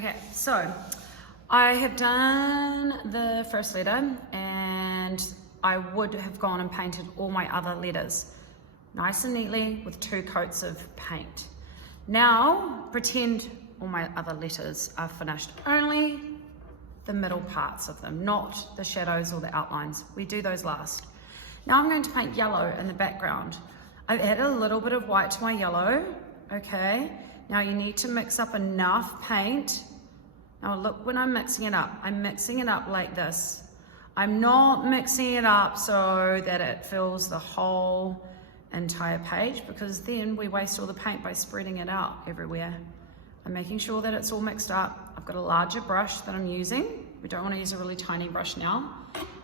Okay, so I have done the first letter and I would have gone and painted all my other letters nice and neatly with 2 coats of paint. Now pretend all my other letters are finished, only the middle parts of them, not the shadows or the outlines. We do those last. Now I'm going to paint yellow in the background. I've added a little bit of white to my yellow, okay? Now you need to mix up enough paint. Now look, when I'm mixing it up, I'm mixing it up like this. I'm not mixing it up so that it fills the whole entire page, because then we waste all the paint by spreading it out everywhere. I'm making sure that it's all mixed up. I've got a larger brush that I'm using. We don't want to use a really tiny brush now.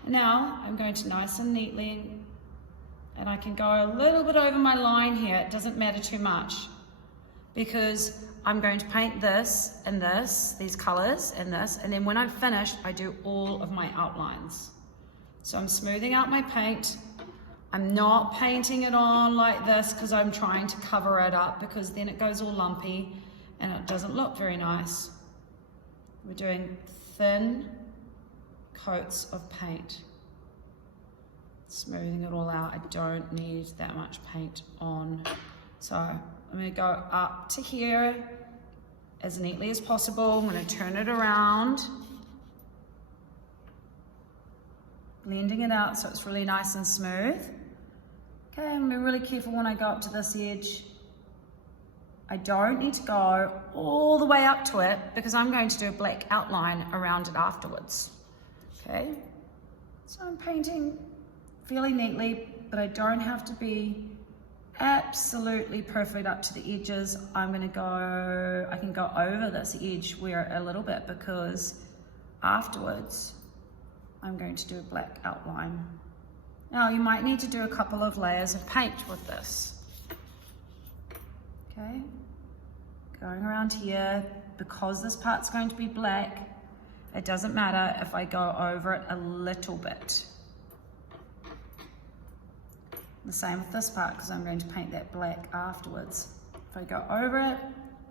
And now I'm going to nice and neatly, and I can go a little bit over my line here. It doesn't matter too much, because I'm going to paint this and this, these colors and this, and then when I'm finished, I do all of my outlines. So I'm smoothing out my paint. I'm not painting it on like this because I'm trying to cover it up, because then it goes all lumpy and it doesn't look very nice. We're doing thin coats of paint. Smoothing it all out. I don't need that much paint on. So I'm going to go up to here as neatly as possible. I'm going to turn it around, blending it out so it's really nice and smooth. Okay, I'm going to be really careful when I go up to this edge. I don't need to go all the way up to it because I'm going to do a black outline around it afterwards. Okay, so I'm painting fairly neatly, but I don't have to be absolutely perfect up to the edges. I can go over this edge where a little bit, because afterwards I'm going to do a black outline. Now you might need to do a couple of layers of paint with this. Okay, going around here, because this part's going to be black, it doesn't matter if I go over it a little bit. The same with this part, because I'm going to paint that black afterwards. If I go over it,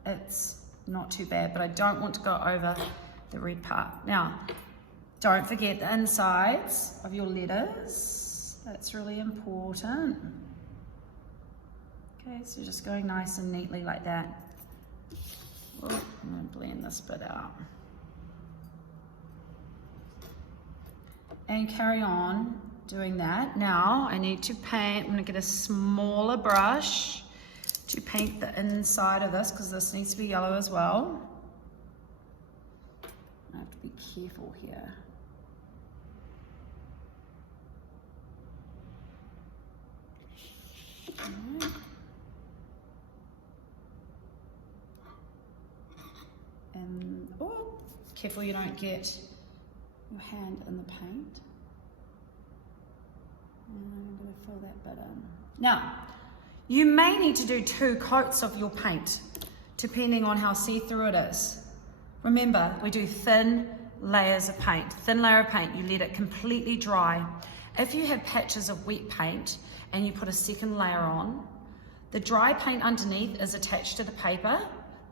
it's not too bad, but I don't want to go over the red part. Now, don't forget the insides of your letters. That's really important. Okay, so just going nice and neatly like that. Oh, I'm going to blend this bit out. And carry on doing that. Now I need to paint. I'm going to get a smaller brush to paint the inside of this, because this needs to be yellow as well. I have to be careful here. Right. And oh, careful you don't get your hand in the paint. And I'm going to fill that bit in. Now, you may need to do 2 coats of your paint, depending on how see-through it is. Remember, we do thin layers of paint. Thin layer of paint, you let it completely dry. If you have patches of wet paint and you put a second layer on, the dry paint underneath is attached to the paper.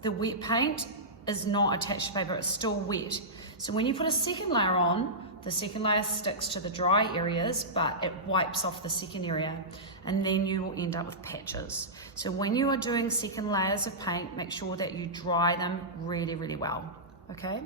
The wet paint is not attached to paper, it's still wet. So when you put a second layer on, the second layer sticks to the dry areas, but it wipes off the second area, and then you will end up with patches. So when you are doing second layers of paint, make sure that you dry them really, really well, okay?